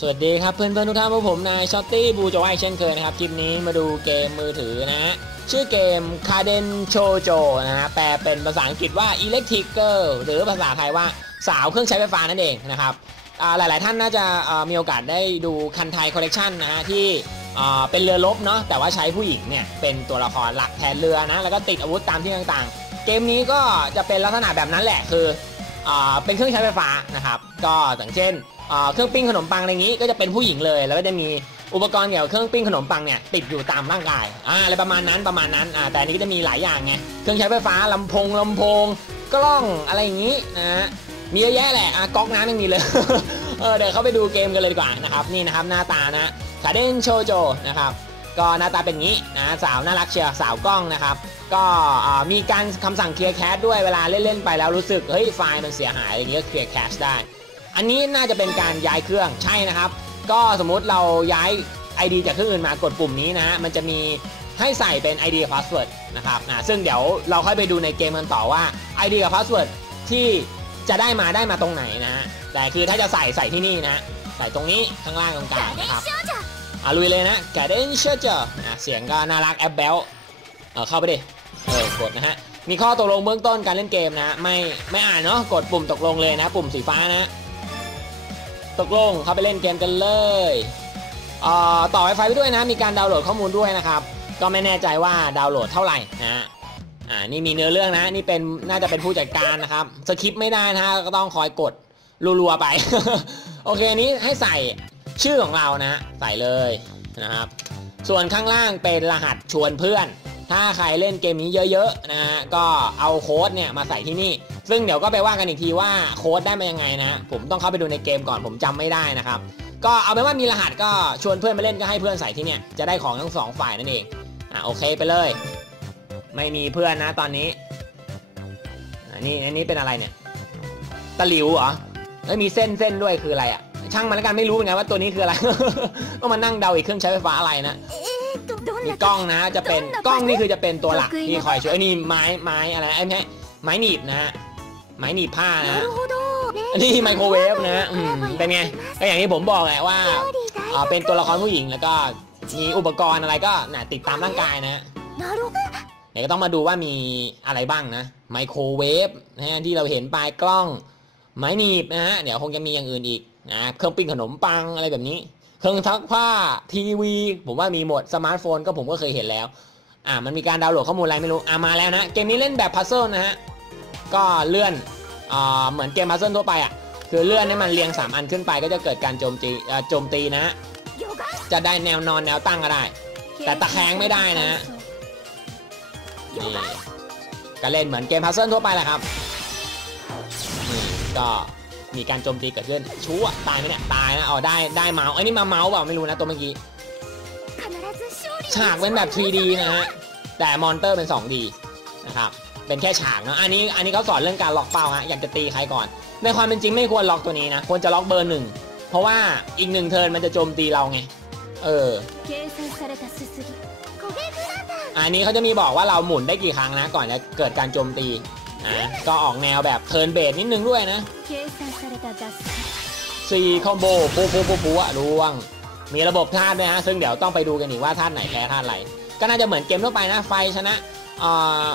สวัสดีครับเพื่อนๆทุกท่านพวกผมนายช็อตตี้บูโจไอเช่นเคยนะครับ คลิปนี้มาดูเกมมือถือนะฮะ ชื่อเกม c a d e n Chojo นะฮะ แปลเป็นภาษาอังกฤษว่า Electric Girl หรือภาษาไทยว่าสาวเครื่องใช้ไฟฟ้านั่นเองนะครับหลาย ๆ ท่านน่าจะมีโอกาสได้ดูคันไทยคอลเลกชันนะฮะ ที่เป็นเรือรบเนาะแต่ว่าใช้ผู้หญิงเนี่ย เป็นตัวละครหลักแทนเรือนะ แล้วก็ติดอาวุธตามที่ต่าง ๆ เกมนี้ก็จะเป็นลักษณะแบบนั้นแหละคืออเป็นเครื่องใช้ไฟฟ้านะครับก็อย่างเช่น เครื่องปิ้งขนมปังอะไรอย่างนี้ก็จะเป็นผู้หญิงเลย แล้วก็จะมีอุปกรณ์เกี่ยวกับเครื่องปิ้งขนมปังเนี่ยติดอยู่ตามร่างกายอ่าอะไรประมาณนั้นประมาณนั้นอ่าแต่อันนี้ก็จะมีหลายอย่างไงเครื่องใช้ไฟฟ้าลำโพงลำโพง กล้องอะไรอย่างนี้นะมีเยอะแยะแหละอะก๊อกน้ำยังมีเลยเออเดี๋ยวเข้าไปดูเกมกันเลยดีกว่านะครับนี่นะครับหน้าตานะคาเดนโชโจนะครับก็หน้าตาเป็นงี้นะสาวน่ารักเชียร์สาวกล้องนะครับ ก็มีการคำสั่งเคลียร์แคชด้วยเวลาเล่น ๆ ไปแล้วรู้สึกเฮ้ยไฟล์มันเสียหายอย่างนี้ก็เคลียร์แคชได้ อันนี้น่าจะเป็นการย้ายเครื่องใช่นะครับ ก็สมมุติเราย้าย ID จากเครื่องอื่นมากดปุ่มนี้นะฮะมันจะมีให้ใส่เป็น ID กับ password นะครับนะซึ่งเดี๋ยวเราค่อยไปดูในเกมกันต่อว่า ID กับ password ที่จะได้มาได้มาตรงไหนนะฮะแต่คือถ้าจะใส่ใส่ที่นี่นะใส่ตรงนี้ข้างล่างตรงกลางนะครับอะลุยเลยนะแกเดนเชอร์เจอร์อะเสียงก็น่ารักแอปเบลเออเข้าไปดิเออกดนะฮะมีข้อตกลงเบื้องต้นการเล่นเกมนะ ไม่ไม่อ่านเนาะกดปุ่มตกลงเลยนะ ปุ่มสีฟ้านะ ตกลงเข้าไปเล่นเกมกันเลยเอ่อต่อ Wi-Fi ไปด้วยนะ มีการดาวน์โหลดข้อมูลด้วยนะครับ ก็ไม่แน่ใจว่าดาวน์โหลดเท่าไหร่นะฮะอ่านี่มีเนื้อเรื่องนะ นี่เป็นน่าจะเป็นผู้จัดการนะครับสคริปต์ไม่ได้นะฮะก็ต้องคอยกดรัวๆไป โอเคอันนี้ให้ใส่ชื่อของเรานะ ใส่เลยนะครับ ส่วนข้างล่างเป็นรหัสชวนเพื่อน ถ้าใครเล่นเกมนี้เยอะๆนะก็เอาโค้ดเนี่ยมาใส่ที่นี่ ซึ่งเดี๋ยวก็ไปว่ากันอีกทีว่าโค้ดได้มายังไงนะผมต้องเข้าไปดูในเกมก่อนผมจำไม่ได้นะครับก็เอาเป็นว่ามีรหัสก็ชวนเพื่อนมาเล่นก็ให้เพื่อนใส่ที่เนี่ยจะได้ของทั้งสองฝ่ายนั่นเองอะโอเคไปเลย ไม่มีเพื่อนนะตอนนี้อันนี้อันนี้เป็นอะไรเนี่ยตะหลิวเหรอแล้วมีเส้นเส้นด้วยคืออะไรอะช่างมันแล้วกันไม่รู้ไงว่าตัวนี้คืออะไรก็มานั่งเดาอีกเครื่องใช้ไฟฟ้าอะไรนะ มีกล้องนะจะเป็นกล้องนี่คือจะเป็นตัวหลักที่คอยช่วยไอ้นี่ไม้ไม้อะไรไอ้ไม่ไม้หนีบนะฮะไม้หนีบผ้านะอันนี้ไมโครเวฟนะอืมเป็นไงก็อย่างที่ผมบอกแหละว่าอ่าเป็นตัวละครผู้หญิงแล้วก็มีอุปกรณ์อะไรก็น่ะติดตามร่างกายนะเดี๋ยวก็ต้องมาดูว่ามีอะไรบ้างนะไมโครเวฟนะฮะที่เราเห็นปลายกล้องไม้หนีบนะฮะเดี๋ยวคงจะมีอย่างอื่นอีกนะเครื่องปิ้งขนมปังอะไรแบบนี้ เครื่องซักผ้าทีวี ผมว่ามีหมดสมาร์ทโฟนก็ผมก็เคยเห็นแล้ว อ่ามันมีการดาวน์โหลดข้อมูลอะไรไม่รู้อ่ามาแล้วนะเกมนี้เล่นแบบพัซเซิลนะฮะก็เลื่อนอ่าเหมือนเกมพัซเซิลทั่วไปอะคือเลื่อนให้มันเรียง 3 อันขึ้นไปก็จะเกิดการโจมตีอ่าโจมตีนะฮะจะได้แนวนอนแนวตั้งก็ได้ แต่ตะแคงไม่ได้นะฮะนี่ก็เล่นเหมือนเกมพัซเซิลทั่วไปแหละครับนี่ก็ มีการโจมตีเกิดขึ้นชูอะตายไหมเนี่ยตายนะอ๋อได้ได้เมาส์ไอ้นี่มาเมาส์เปล่าไม่รู้นะตัวเมื่อกี้ฉากเป็นแบบ 3D นะฮะแต่มอนเตอร์เป็น 2D นะครับเป็นแค่ฉากนะอันนี้อันนี้เขาสอนเรื่องการล็อกเป้าฮะอยากจะตีใครก่อน ในความเป็นจริงไม่ควรล็อกตัวนี้นะควรจะล็อกเบอร์หนึ่งเพราะว่าอีกหนึ่งเทิร์นมันจะโจมตีเราไงเอออันนี้เขาจะมีบอกว่าเราหมุนได้กี่ครั้งนะ ก่อนจะเกิดการโจมตี นะก็ออกแนวแบบเทิร์นเบสนิดนึงด้วยนะซีคอมโบปูปูปูปูอะร่วง มีระบบธาตุด้วยฮะซึ่งเดี๋ยวต้องไปดูกันอีกว่าธาตุไหนแพ้ธาตุอะไร ก็น่าจะเหมือนเกมทั่วไปนะ ไฟชนะอ่า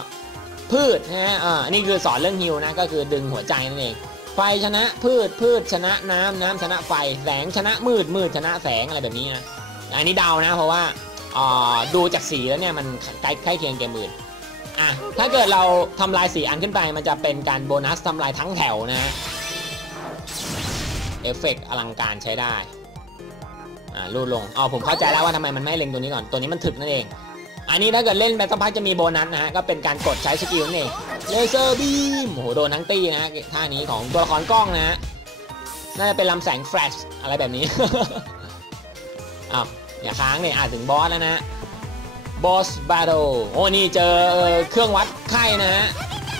พืชนะฮะอ่านี่คือสอนเรื่องฮิวนะ ก็คือดึงหัวใจนั่นเอง ไฟชนะพืชพืชชนะน้ำน้ำชนะไฟ แสงชนะมืดมืดชนะแสงอะไรแบบนี้นะ อันนี้เดานะเพราะว่าอ่าดูจากสีแล้วเนี่ยมันใกล้ใกล้เคียงเกมอื่น อะถ้าเกิดเราทำลายสีอันขึ้นไปมันจะเป็นการโบนัสทำลายทั้งแถวนะฮะเอฟเฟกต์อลังการใช้ได้อ่ารูดลงอ๋อผมเข้าใจแล้วว่าทำไมมันไม่เล็งตัวนี้ก่อนตัวนี้มันถึกนั่นเอง อันนี้ถ้าเกิดเล่นไปสักพักจะมีโบนัสนะฮะก็เป็นการกดใช้สกิลนั่นเองเลเซอร์บีมโอ้โหโดนทั้งตีนะฮะท่านี้ของตัวละครกล้องนะฮะน่าจะเป็นลำแสงแฟลชอะไรแบบนี้อ้าวอย่าค้างเนี่ยอานถึงบอสแล้วนะ บอสบาโ e โอ้นี่เจอเครื่องวัดไข้นะฮะ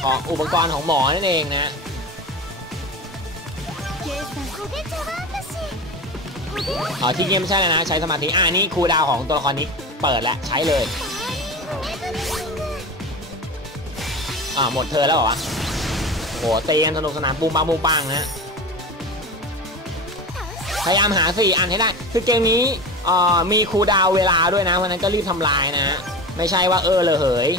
ของอุปกรณ์ของหมอนั่นเองนะอ๋อที่เกมไม่ใช่แล้วนะ ใช้สมาธิอ่านี่ครูดาวของตัวละครนี้เปิดแล้วใช้เลยอ่าหมดเธอแล้วเหรอโหเตีกันสนุกสนานปูมปังปูมปังนะพยายามหา4อันให้ได้ คือเกมนี้ มีคูดาวเวลาด้วยนะเพราะนั้นก็รีบทำลายนะ ไม่ใช่ว่าเออเลยเหย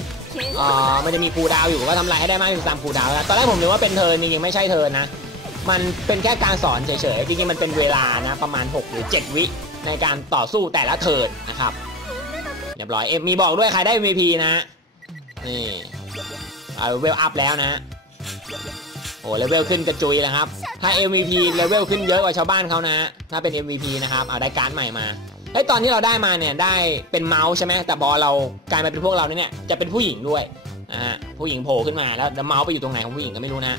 อ๋อมันจะมีคูดาวอยู่ก็ทำลายให้ได้มากที่สุดตามคูดาวแล้วตอนแรกผมนึกว่าเป็นเทิร์นจริงๆไม่ใช่เทิร์นนะ มันเป็นแค่การสอนเฉยๆจริงๆมันเป็นเวลานะประมาณ 6 หรือ 7 วิในการต่อสู้แต่ละเทิร์นนะครับเรียบร้อยเอ็มมีบอกด้วยใครได้ MVP นะนี่เอาเวลอัพแล้วนะโอ้เลเวลขึ้นกระจุยแล้วครับ ถ้า MVP เลเวลขึ้นเยอะกว่าชาวบ้านเขานะ ถ้าเป็น MVP นะครับ เอาได้การ์ดใหม่มา เฮ้ยตอนที่เราได้มาเนี่ยได้เป็นเมาส์ใช่ไหมแต่บอเรากลายมาเป็นพวกเราเนี่ยจะเป็นผู้หญิงด้วยอ่าผู้หญิงโผล่ขึ้นมาแล้วเมาส์ไปอยู่ตรงไหนของผู้หญิงก็ไม่รู้นะ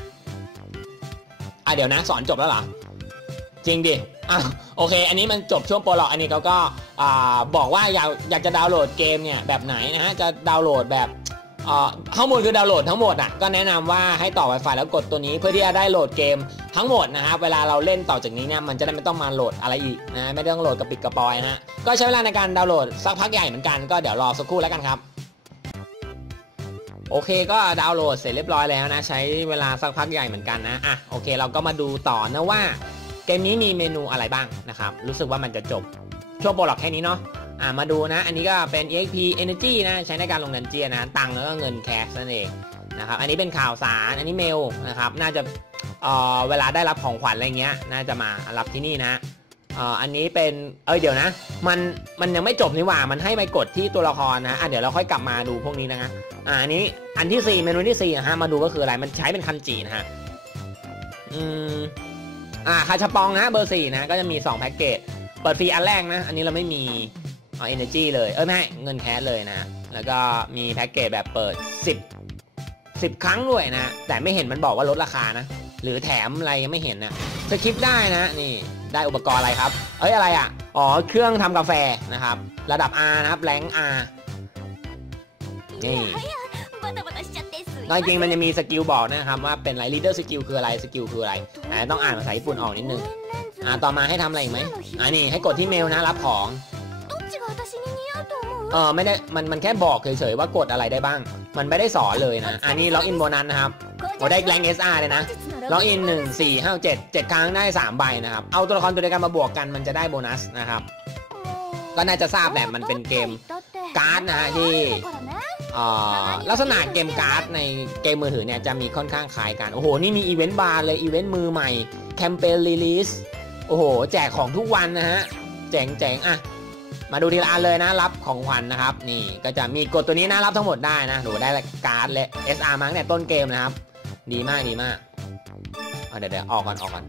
อะเดี๋ยวนะสอนจบแล้วเหรอจริงดิอะโอเค อันนี้มันจบช่วงโปรล็อกอันนี้เขาก็บอกว่าอยากอยากจะดาวน์โหลดเกมเนี่ยแบบไหนนะฮะจะดาวน์โหลดแบบ ข้อมูลคือดาวน์โหลดทั้งหมดอะก็แนะนำว่าให้ต่อ Wi-Fi แล้วกดตัวนี้เพื่อที่จะได้โหลดเกมทั้งหมดนะครับเวลาเราเล่นต่อจากนี้เนี่ยมันจะได้ไม่ต้องมาโหลดอะไรอีกนะไม่ต้องโหลดกระปิดกระปอยฮะก็ใช้เวลาในการดาวน์โหลดสักพักใหญ่เหมือนกันก็เดี๋ยวรอสักครู่แล้วกันครับโอเคก็ดาวน์โหลดเสร็จเรียบร้อยแล้วนะ ใช้เวลาสักพักใหญ่เหมือนกันนะอะโอเคเราก็มาดูต่อนะว่า เกมนี้มีเมนูอะไรบ้างนะครับ รู้สึกว่ามันจะจบช่วงโปรล็อกแค่นี้เนาะ อ่ามาดูนะ อันนี้ก็เป็น EXP Energy นะใช้ในการลงดันเจียนะ ตังแล้วก็เงินแคสนั่นเองนะครับอันนี้เป็นข่าวสารอันนี้เมลนะครับน่าจะเอ่อเวลาได้รับของขวัญอะไรเงี้ย น่าจะมารับที่นี่นะเอ่ออันนี้เป็นเอ้ยเดี๋ยวนะ มันมันยังไม่จบนี่หว่ามันให้ไปกดที่ตัวละครนะอะเดี๋ยวเราค่อยกลับมาดูพวกนี้นะฮะอ่าอันนี้อันที่ 4 เมนูที่4นะฮะมาดูก็คืออะไรมันใช้เป็นคันจีนะฮะอืมอ่าคาชปองนะเบอร์4นะก็จะมี 2 แพ็กเกจเปิดฟรีอันแรกนะ อันนี้เราไม่มี เอาเอเนจีเลยเออไม่เงินแคสเลยนะ แล้วก็มีแพ็กเกจแบบเปิด 10 10 ครั้งด้วยนะ แต่ไม่เห็นมันบอกว่าลดราคานะ หรือแถมอะไรยังไม่เห็นนะสคริปได้นะนี่ได้อุปกรณ์อะไรครับ เอ้ยอะไรอะ อ๋อเครื่องทำกาแฟนะครับ ระดับ R นะครับแรง R นี่ตอนจริงมันจะมีสกิลบอกนะครับว่าเป็นอะไร leader skill คืออะไรสกิลคืออะไรต่ต้องอ่านภาษาญี่ปุ่นออกนิดนึงอ่าต่อมาให้ทำอะไรอีกไหมอ่านี่ให้กดที่เมลนะรับของ เออไม่ได้มันมันแค่บอกเฉยๆว่ากดอะไรได้บ้าง มันไม่ได้สอนเลยนะ อันนี้ล็อกอินโบนัสนะครับโอได้แรง SR เลยนะล็อกอินหนึ่งสี่ห้าเจ็ดเจ็ดครั้งได้สามใบนะครับ เอาตัวละครตัวเดียวกันมาบวกกันมันจะได้โบนัสนะครับ ก็น่าจะทราบแหละมันเป็นเกมการ์ดนะฮะที่ลักษณะเกมการ์ดในเกมมือถือเนี่ยจะมีค่อนข้างคล้ายกัน โอ้โห นี่มีอีเวนต์บาร์เลย อีเวนต์มือใหม่ แคมเปญรีลิสโอ้โห แจกของทุกวันนะฮะ เจ๋งเจ๋งอะ มาดูทีละอันเลยนะรับของขวัญนนะครับ นี่ก็จะมีกดตัวนี้นะรับทั้งหมดได้นะหนูได้การ์ดเลย SR มั้งเนี่ยต้นเกมนะครับ ดีมากดีมากเดี๋ยวเดี๋ยวออกก่อนออกก่อน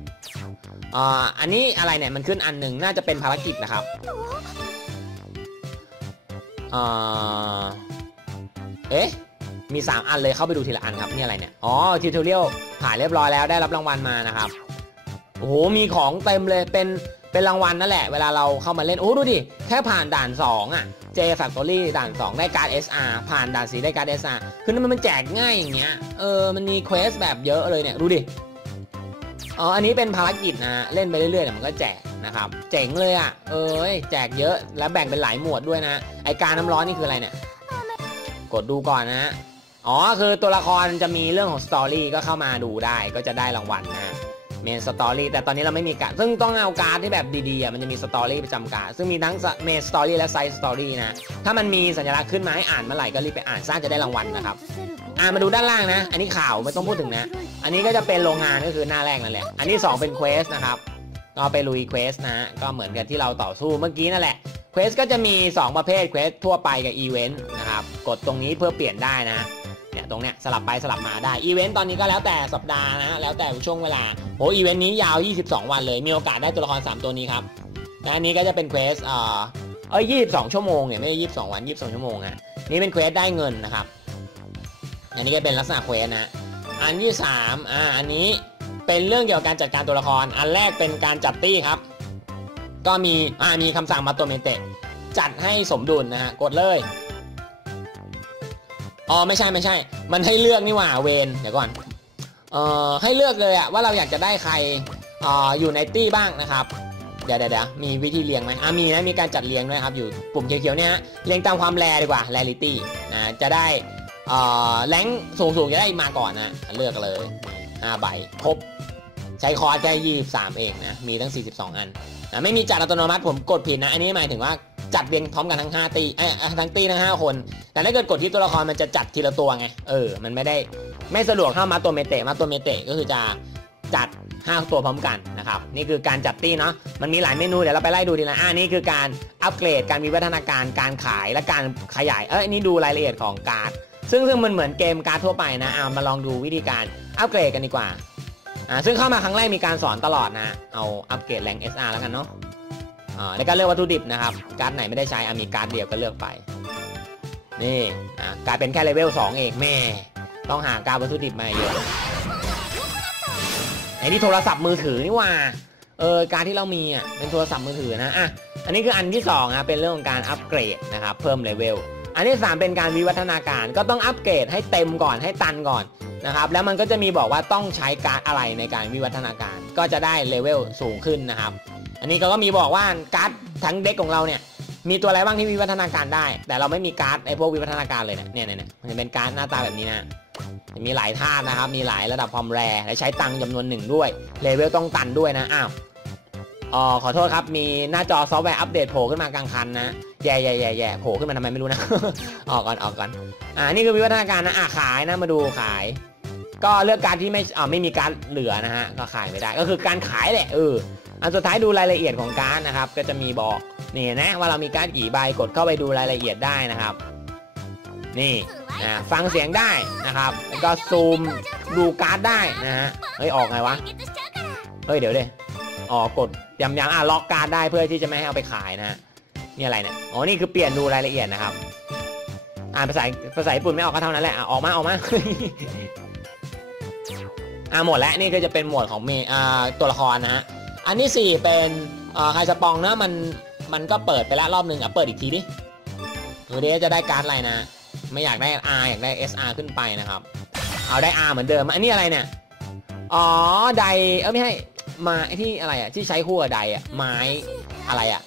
อ่าอันนี้อะไรเนี่ยมันขึ้นอันหนึ่งน่าจะเป็นภารกิจนะครับอ่าเอ๊ะมี 3 อันเลยเข้าไปดูทีละอันครับนี่อะไรเนี่ยอ๋อทิวทอเรียลผ่านเรียบร้อยแล้วได้รับรางวัลมานะครับโอ้โหมีของเต็มเลยเป็น เป็นรางวัลนั่นแหละ เวลาเราเข้ามาเล่น โอ้ดูดิ แค่ผ่านด่าน 2 อะเจแฟคทอรี่ด่าน 2 ได้การ์ด SR ผ่านด่านสีได้การ์ด SR คือมันมันแจกง่ายอย่างเงี้ย เออ มันมีเควสแบบเยอะเลยเนี่ย ดูดิ อ๋อ อันนี้เป็นภารกิจนะ เล่นไปเรื่อยๆเดี๋ยมันก็แจกนะครับ เจ๋งเลยอะ เออแจกเยอะ แล้วแบ่งเป็นหลายหมวดด้วยนะ ไอการน้ำร้อนนี่คืออะไรเนี่ย กดดูก่อนนะอ๋อ คือตัวละครจะมีเรื่องของสตอรี่ก็เข้ามาดูได้ ก็จะได้รางวัลนะ เมนสตอรี่แต่ตอนนี้เราไม่มีการซึ่งต้องเอาการ์ดที่แบบดีๆอะมันจะมีสตอรี่ประจำการ์ดซึ่งมีทั้งเมนสตอรี่และไซส์สตอรี่นะ ถ้ามันมีสัญลักษณ์ขึ้นมาให้อ่านเมื่อไหร่ก็รีบไปอ่านสร้างจะได้รางวัลนะครับอ่ามาดูด้านล่างนะ อันนี้ข่าวไม่ต้องพูดถึงนะ อันนี้ก็จะเป็นโรงงานก็คือหน้าแรกนั่นแหละ อันที่2เป็นเควสนะครับก็ไปลุยเควสนะก็เหมือนกับที่เราต่อสู้เมื่อกี้นั่นแหละเควสก็จะมี 2 ประเภทเควสทั่วไปกับอีเวนต์นะครับกดตรงนี้เพื่อเปลี่ยนได้นะ ตรงเนี้ยสลับไปสลับมาได้อีเวนต์ตอนนี้ก็แล้วแต่สัปดาห์นะแล้วแต่ช่วงเวลาโอ้อีเวนต์นี้ยาว 22 วันเลยมีโอกาสได้ตัวละคร 3 ตัวนี้ครับนะอันนี้ก็จะเป็นเควสเอ่อเอ้ย22ชั่วโมงเนี่ยไม่ใช่22วัน22ชั่วโมงอะนี่เป็นเควสได้เงินนะครับ อันนี้ก็เป็นลักษณะเควสนะอันที่3อ่าอันนี้เป็นเรื่องเกี่ยวกับการจัดการตัวละคร อันแรกเป็นการจัดตี้ครับ ก็มีอ่ามีคำสั่งมาตัวเมนเตจัดให้สมดุลนะฮะกดเลย อ๋อไม่ใช่ไม่ใช่ มันให้เลือกนี่หว่าเวนเดี๋ยวก่อนเอ่อให้เลือกเลยอะว่าเราอยากจะได้ใครอ่ออยู่ในตี้บ้างนะครับเดี๋ยวเดี๋ยวมีวิธีเรียงไหมอะมีนะมีการจัดเรียงด้วยครับอยู่ปุ่มเขียวๆเนี่ยเรียงตามความแรดีกว่าแรลิตี้นะจะได้อ่อแรงสูงๆจะได้มาก่อนนะเลือกเลยห้าใบครบใช้คอร์สแค่ยี่สามเองนะ มีตั้ง 42 อันนะไม่มีจัดอัตโนมัติผมกดผิดนะ อันนี้หมายถึงว่า จัดเรียงพร้อมกันทั้ง5ตีเอ้ทั้งตีทั้ง 5 คน แต่ถ้าเกิดกดที่ตัวละครมันจะจัดทีละตัวไง เออ มันไม่ได้ไม่สะดวกเท่ามาตัวเมเตะมาตัวเมเตะก็คือจะจัด 5 ตัวพร้อมกันนะครับ นี่คือการจัดตีเนาะ มันมีหลายเมนู เดี๋ยวเราไปไล่ดูทีละอ่านี่คือการอัปเกรด การวิวัฒนาการ การขาย และการขยาย เอ้ยนี่ดูรายละเอียดของการ์ด ซึ่งซึ่งมันเหมือนเกมการ์ดทั่วไปนะเอามาลองดูวิธีการอัปเกรดกันดีกว่า อ่า ซึ่งเข้ามาครั้งแรกมีการสอนตลอดนะ เอาอัปเกรดแรง SR แล้วกันเนาะ อ่าแล้วก็เลือกวัตถุดิบนะครับ การ์ดไหนไม่ได้ใช้อมีการ์ดเดียวก็เลือกไป นี่กลายเป็นแค่เลเวล2เองแม่ ต้องหาการวัตถุดิบมาเยอะไอ้นี่โทรศัพท์มือถือนี่ว่า เออการที่เรามีอะเป็นโทรศัพท์มือถือนะอะอันนี้คืออันที่2นะเป็นเรื่องของการอัปเกรดนะครับเพิ่มเลเวลอันที่ 3 เป็นการวิวัฒนาการก็ต้องอัปเกรดให้เต็มก่อนให้ตันก่อนนะครับแล้วมันก็จะมีบอกว่าต้องใช้การอะไรในการวิวัฒนาการ ก็จะได้เลเวลสูงขึ้นนะครับ อันนี้ก็มีบอกว่าการ์ดทั้งเด็กของเราเนี่ยมีตัวอะไรบ้างที่วิวัฒนาการได้ แต่เราไม่มีการ์ดไอพวกวิวัฒนาการเลยเนี่ยเนี่ยเนี่ยมันจะเป็นการ์ดหน้าตาแบบนี้นะมีหลายธาตุนะครับ มีหลายระดับความแรงและใช้ตังค์จำนวนหนึ่งด้วยเลเวลต้องตันด้วยนะอ้าวอ๋อขอโทษครับ มีหน้าจอซอฟต์แวร์อัปเดตโผล่ขึ้นมากลางคันนะแย่แย่แย่แย่โผล่ขึ้นมาทำไมไม่รู้นะ ออกก่อนออกก่อนอ่านี่คือวิวัฒนาการนะอะขายนะมาดูขาย ก็เลือกการที่ไม่อ่าไม่มีการเหลือนะฮะก็ขายไม่ได้ก็คือการขายแหละเออ อันสุดท้ายดูรายละเอียดของการนะครับ ก็จะมีบอกนี่นะว่าเรามีการกี่ใบกดเข้าไปดูรายละเอียดได้นะครับ นี่นะฟังเสียงได้นะครับ แล้วก็ซูมดูการ์ดได้นะฮะเฮ้ยออกไงวะเฮ้ยเดี๋ยวเดอ๋อกดย้ำๆอะล็อกการ์ดได้เพื่อที่จะไม่ให้เอาไปขายนะฮะนี่อะไรเนี่ยอ๋อนี่คือเปลี่ยนดูรายละเอียดนะครับ อ่านภาษาภาษาญี่ปุ่นไม่ออกก็เท่านั้นแหละอะออกมาออกมาอ่าหมดแล้วนี่ก็จะเป็นหมวดของเมอ่าตัวละครนะฮะ อันที่ 4 เป็นไฮสปองนะมันมันก็เปิดไปแล้วรอบหนึ่งอะเปิดอีกทีดิดูดิจะได้การ์ดอะไรนะ ไม่อยากได้ R อยากได้ SR ขึ้นไปนะครับ เอาได้ R เหมือนเดิม อันนี้อะไรเนี่ย อ๋อไดเออไม่ใช่มาที่อะไรอะที่ใช้คู่กับไดอะไม้อะไรอะ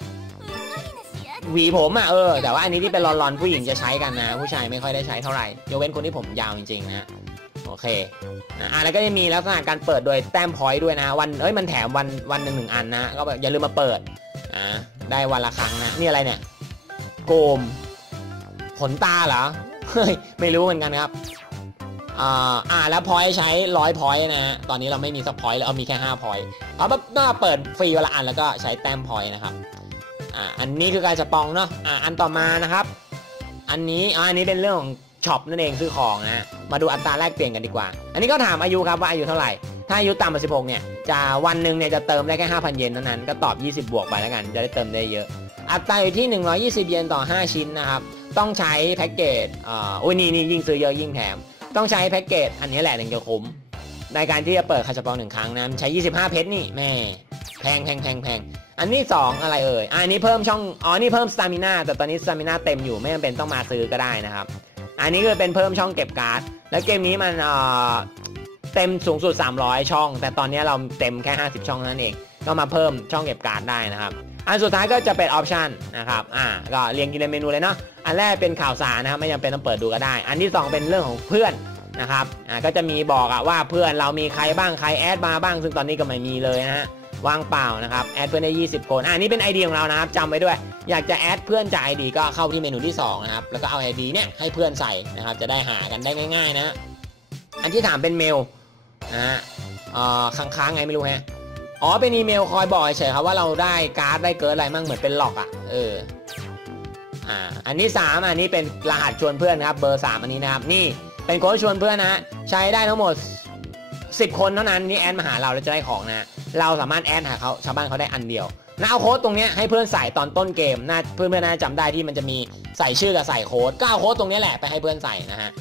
หวีผมอะเออแต่ว่าอันนี้ที่เป็นรอนๆผู้หญิงจะใช้กันนะ ผู้ชายไม่ค่อยได้ใช้เท่าไหร่ยกเว้นคนที่ผมยาวจริงๆนะ โอเคอะแล้วก็จะมีลักษณะการเปิดโดยแต้มพอยต์ด้วยนะ วันเอ้ยมันแถมวันวันหนึ่งหนึ่งอันนะก็แบบอย่าลืมมาเปิดอ่าได้วันละครั้งนะนี่อะไรเนี่ยโกมขนตาเหรอเฮ้ยไม่รู้เหมือนกันครับอ่าอ่าแล้วพอยใช้ร้อยพอยต์นะฮะตอนนี้เราไม่มีสักพอยต์แล้วเอามีแค่5พอยต์เอาแบบน่าเปิดฟรีวันละอันแล้วก็ใช้แต้มพอยต์นะครับอ่าอันนี้คือการสปองเนาะอ่าอันต่อมานะครับ อันนี้อ่าอันนี้เป็นเรื่องของ ช็อปนั่นเองซื้อของนะมาดูอัตราแลกเปลี่ยนกันดีกว่า อันนี้ก็ถามอายุครับว่าอายุเท่าไหร่ ถ้าอายุต่ำกว่า16 เนี่ยจะวันหนึ่งเนี่ยจะเติมได้แค่ 5,000 เยนเท่านั้น ก็ตอบ 20 บวกไปแล้วกัน จะได้เติมได้เยอะ อัตราอยู่ที่ 120 เยนต่อ 5 ชิ้นนะครับ ต้องใช้แพ็กเกจอ่าโอ้ยนี่นี่ยิ่งซื้อเยอะยิ่งแถม ต้องใช้แพ็กเกจอันนี้แหละถึงจะคุ้ม ในการที่จะเปิดคาชปองหนึ่งครั้งนะใช้ 25 เพชรนี่แม่แพงแพงแพงแพงอันนี้ 2 อะไรเอ่ยอันนี้เพิ่มช่อง อ๋อ นี่เพิ่มสตามิน่าแต่ตอนนี้สตามิน่าเต็มอยู่ ไม่จำเป็นต้องมาซื้อก็ได้นะครับ อันนี้คือเป็นเพิ่มช่องเก็บการ์ด แล้วเกมนี้มันเต็มสูงสุด 300 ช่อง แต่ตอนนี้เราเต็มแค่ 50 ช่องนั่นเอง ก็มาเพิ่มช่องเก็บการ์ดได้นะครับ อันสุดท้ายก็จะเป็นออปชันนะครับ อ่า ก็เรียงกินในเมนูเลยเนาะ อันแรกเป็นข่าวสารนะครับ ไม่จำเป็นต้องเปิดดูก็ได้ อันที่ 2 เป็นเรื่องของเพื่อนนะครับ อ่า ก็จะมีบอกอะว่าเพื่อนเรามีใครบ้าง ใครแอดมาบ้าง ซึ่งตอนนี้ก็ไม่มีเลยนะฮะ ว่างเปล่านะครับแอดเพื่อนได้ 20 คนอ่านี่เป็นไอเดียของเรานะครับจำไว้ด้วย อยากจะแอดเพื่อนจากไอดีก็เข้าที่เมนูที่2นะครับแล้วก็เอาไอดีเนี่ยให้เพื่อนใส่นะครับจะได้หากันได้ง่าย ๆ นะ อันที่ถามเป็นเมลนะฮะค้างๆไงไม่รู้ฮะอ๋อเป็นอีเมลคอยบอกเฉยครับว่าเราได้การ์ดได้เกิดอะไรมั่งเหมือนเป็นหลอกอะเอออ่าอันที่3อันนี้เป็นรหัสชวนเพื่อนนะครับเบอร์ 3 อันนี้นะครับนี่เป็นโค้ดชวนเพื่อนนะใช้ได้ทั้งหมด 10 คนเท่านั้นนี่แอดมาหาเราแล้วจะได้ของนะ เราสามารถแอดหาเขาชาวบ้านเขาได้อันเดียวนะเอาโค้ดตรงนี้ให้เพื่อนใส่ตอนต้นเกมน่าเพื่อนเพื่อนน่าจำได้ที่มันจะมีใส่ชื่อกับใส่โค้ดก็เอาโค้ดตรงนี้แหละไปให้เพื่อนใส่นะฮะ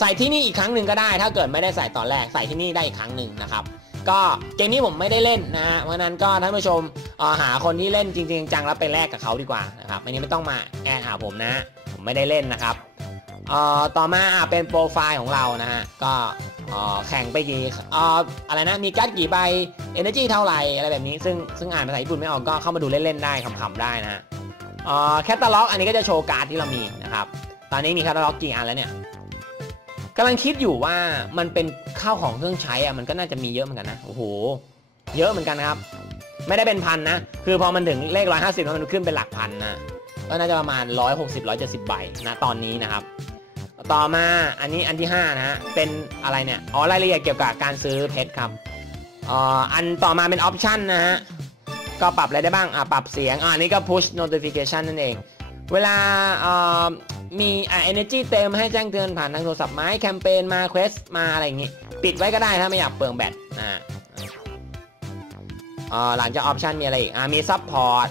ใส่ที่นี่อีกครั้งหนึ่งก็ได้ ถ้าเกิดไม่ได้ใส่ตอนแรกใส่ที่นี่ได้อีกครั้งหนึ่งนะครับก็เกมนี้ผมไม่ได้เล่นนะฮะเพราะนั้นก็ท่านผู้ชมหาคนที่เล่นจริง ๆ จังแล้วไปแลกกับเขาดีกว่านะครับอันนี้ไม่ต้องมาแอดหาผมนะ ผมไม่ได้เล่นนะครับต่อมาเป็นโปรไฟล์ของเรานะฮะก็ แข่งไปกี่อะไรนะมีการ์ดกี่ใบ Energy เท่าไหร่อะไรแบบนี้ ซึ่งซึ่งอ่านภาษาญี่ปุ่นไม่ออกก็เข้ามาดูเล่นๆได้ขำๆได้นะฮะแคตตาล็อกอันนี้ก็จะโชว์การ์ดที่เรามีนะครับ ตอนนี้มีแคตตาล็อกกี่อันแล้วเนี่ยแคำลังคิดอยู่ว่ามันเป็นข้าวของเครื่องใช้อะมันก็น่าจะมีเยอะเหมือนกันนะโอ้โหเยอะเหมือนกันนะครับ ไม่ได้เป็นพันนะ คือพอมันถึงเลขร้อยห้าสิบมันขึ้นเป็นหลักพันนะก็น่าจะประมาณร้อยหกสิบร้อยเจ็ดสิบใบนะตอนนี้นะครับ ต่อมาอันนี้อันที่ห้านะฮะ เป็นอะไรเนี่ย อ๋อรายละเอียดเกี่ยวกับการซื้อเพชรครับอ่ออันต่อมาเป็นออปชันนะฮะ ก็ปรับอะไรได้บ้าง อะ ปรับเสียง อะอันนี้ก็ push notification นั่นเอง เวลาอ่อมีอะ energy เต็มให้แจ้งเตือนผ่านทางโทรศัพท์ไหมแคมเปญมา quest มาอะไรอย่างงี้ ปิดไว้ก็ได้ถ้าไม่อยากเปลืองแบตนะฮะอ่าหลังจากออปชันมีอะไรอีก อ่ามี support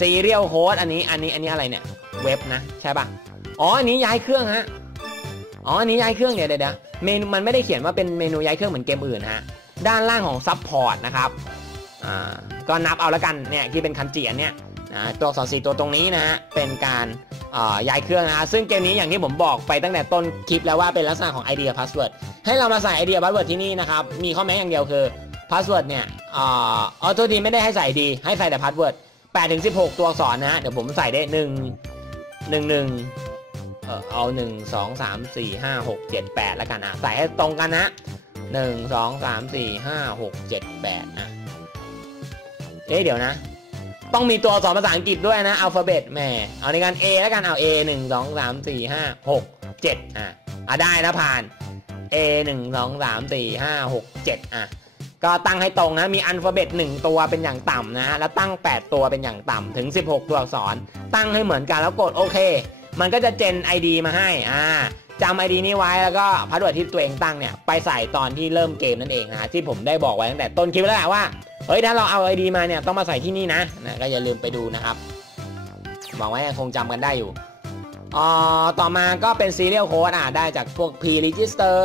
serial host อันนี้ อันนี้ อันนี้อะไรเนี่ย เว็บนะ ใช่ป่ะ อ๋อ อันนี้ย้ายเครื่องฮะ อ๋อ อันนี้ย้ายเครื่องเดี๋ยวเดี๋ยวเดี๋ยวเมนูมันไม่ได้เขียนว่าเป็นเมนูย้ายเครื่องเหมือนเกมอื่นฮะ ด้านล่างของ support นะครับ อ่า ก็นับเอาแล้วกัน เนี่ยที่เป็นคันจิอันเนี้ยนะตัวสอนสีตัวตรงนี้นะฮะ เป็นการย้ายเครื่องนะฮะ ซึ่งเกมนี้อย่างที่ผมบอกไปตั้งแต่ต้นคลิปแล้วว่าเป็นลักษณะของ ID กับ Password ให้เรามาใส่ ID กับ Password ที่นี่นะครับ มีข้อแม้อย่างเดียวคือ Password เนี่ยออโทษทีไม่ได้ให้ใส่ดี ให้ใส่แต่ Password 8ถึง16 ตัวอักษรนะฮะ เดี๋ยวผมใส่ได้ 1 1 1 เออเอา1 2 3 4 5 6 7 8แล้วกันอะใส่ให้ตรงกันนะ1 2 3 4 5 6 7 8อะเอ๊ะเดี๋ยวนะ ต้องมีตัวอักษรภาษาอังกฤษด้วยนะอัลฟาเบตแหมเอาในการ A แล้วกันเอา A 1 2 3 4 5 6 7อะอะได้แล้วผ่าน A 1 2 3 4 5 6 7อะก็ตั้งให้ตรงนะ มีอัลฟาเบต1ตัวเป็นอย่างต่ำนะฮะแล้วตั้ง 8 ตัวเป็นอย่างต่ำถึง 16 ตัวอักษร ตั้งให้เหมือนกันแล้วกดโอเค มันก็จะเจน ID มาให้อ่าจำ ID นี้ไว้แล้วก็พาสเวิร์ดที่ตัวเองตั้งเนี่ยไปใส่ตอนที่เริ่มเกมนั่นเองนะที่ผมได้บอกไว้ตั้งแต่ต้นคลิปแล้วแหละว่าเฮ้ยถ้าเราเอา ID มาเนี่ยต้องมาใส่ที่นี่นะนะก็อย่าลืมไปดูนะครับหวังว่ายังคงจำกันได้อยู่อ่อต่อมาก็เป็น serial code อะได้จากพวก p register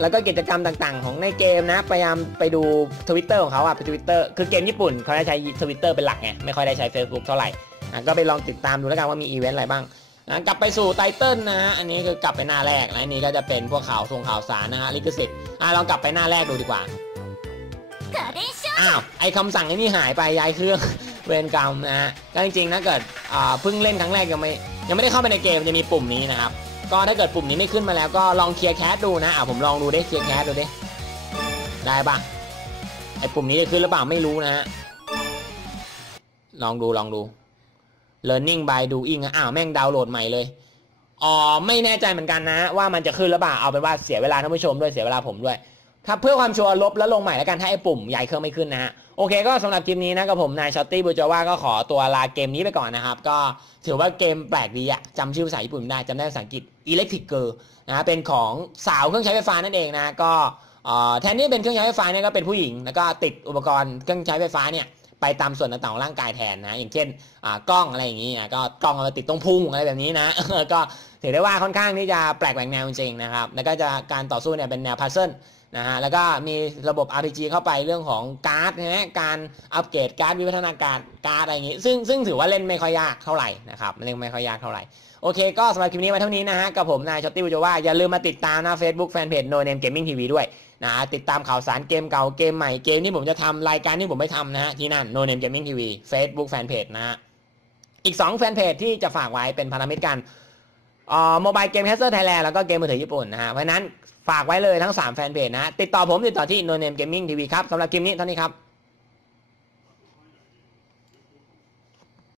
แล้วก็กิจกรรมต่างๆ ของในเกมนะพยายามไปดู Twitter ของเขาอะไป Twitter คือเกมญี่ปุ่นเขาได้ใช้ Twitter เป็นหลักไงไม่ค่อยได้ใช้ Facebook เท่าไหร่อะก็ไปลองติดตามดูแล้วกันว่ามีอีเวนต์อะไรบ้าง นะกลับไปสู่ไตเติลนะฮะอันนี้คือกลับไปหน้าแรกและอันนี้ก็จะเป็นพวกข่าวทรงข่าวสารนะฮะลิขสิทธิ์อะลองกลับไปหน้าแรกดูดีกว่าอ้าวไอคำสั่งไอ้นี่หายไปย้ายเครื่อง เวรกรรมนะฮะก็จริงๆนะเกิดอ่าเพิ่งเล่นครั้งแรกยังไม่ยังไม่ได้เข้าไปในเกมจะมีปุ่มนี้นะครับก็ถ้าเกิดปุ่มนี้ไม่ขึ้นมาแล้วก็ลองเคลียร์แคสดูนะอ่าผมลองดูดิเคลียร์แคสดูดิได้ปะไอปุ่มนี้จะขึ้นหรือเปล่าไม่รู้นะฮะลองดูลองดู learning by doing อ้าวแม่งดาวน์โหลดใหม่เลยอ๋อไม่แน่ใจเหมือนกันนะ ว่ามันจะขึ้นหรือเปล่าเอาเป็นว่าเสียเวลาท่านผู้ชมด้วยเสียเวลาผมด้วยถ้าเพื่อความชัวร์ลบแล้วลงใหม่แล้วกันถ้าไอ้ปุ่มใหญ่เครื่องไม่ขึ้นนะฮะโอเคก็สำหรับคลิปนี้นะกับผมนายชอตตี้บูจาว่าก็ขอตัวลาเกมนี้ไปก่อนนะครับ ก็ถือว่าเกมแปลกดีอะจำชื่อภาษาญี่ปุ่นได้จำได้ภาษาอังกฤษ Electric Girl นะเป็นของสาวเครื่องใช้ไฟฟ้านั่นเองนะก็แทนที่เป็นเครื่องใช้ไฟฟ้าเนี่ยก็เป็นผู้หญิง แล้วก็ติดอุปกรณ์เครื่องใช้ไฟฟ้าเนี่ย ไปตามส่วนต่างๆของร่างกายแทนนะอย่างเช่นกล้องอะไรอย่างนี้ก็กล้องมาติดตรงพุงอะไรแบบนี้นะก็ถือได้ว่าค่อนข้างที่จะแปลกแหวกแนวจริงๆนะครับแล้วก็จะการต่อสู้เนี่ยเป็นแนวพัซเซิลนะฮะแล้วก็มีระบบ RPG เข้าไปเรื่องของการ์ดนะการอัปเกรดการ์ดวิวัฒนาการการ์ดอะไรอย่างงี้ ซึ่งซึ่งถือว่าเล่นไม่ค่อยยากเท่าไหร่นะครับเล่นไม่ค่อยยากเท่าไหร่โอเคก็สำหรับคลิปนี้ไว้เท่านี้นะฮะกับผมนายช็อตตี้บูโจว่าอย่าลืมมาติดตามนะ Facebook Fanpage No Name Gaming TV ด้วย นะติดตามข่าวสารเกมเก่าเกมใหม่เกมนี้ผมจะทำรายการที่ผมไม่ทำนะฮะที่นั่น No Name Gaming TV Facebook Fanpage นะฮะอีก 2 แฟนเพจที่จะฝากไว้เป็นพันธมิตรกันอ่อโมบายเกมแคสเซอร์ไทยแลนด์แล้วก็เกมมือถือญี่ปุ่นนะฮะเพราะนั้นฝากไว้เลยทั้ง 3 แฟนเพจนะ ติดต่อผมติดต่อที่ No Name Gaming TV ครับสำหรับคลิปนี้เท่านี้ครับ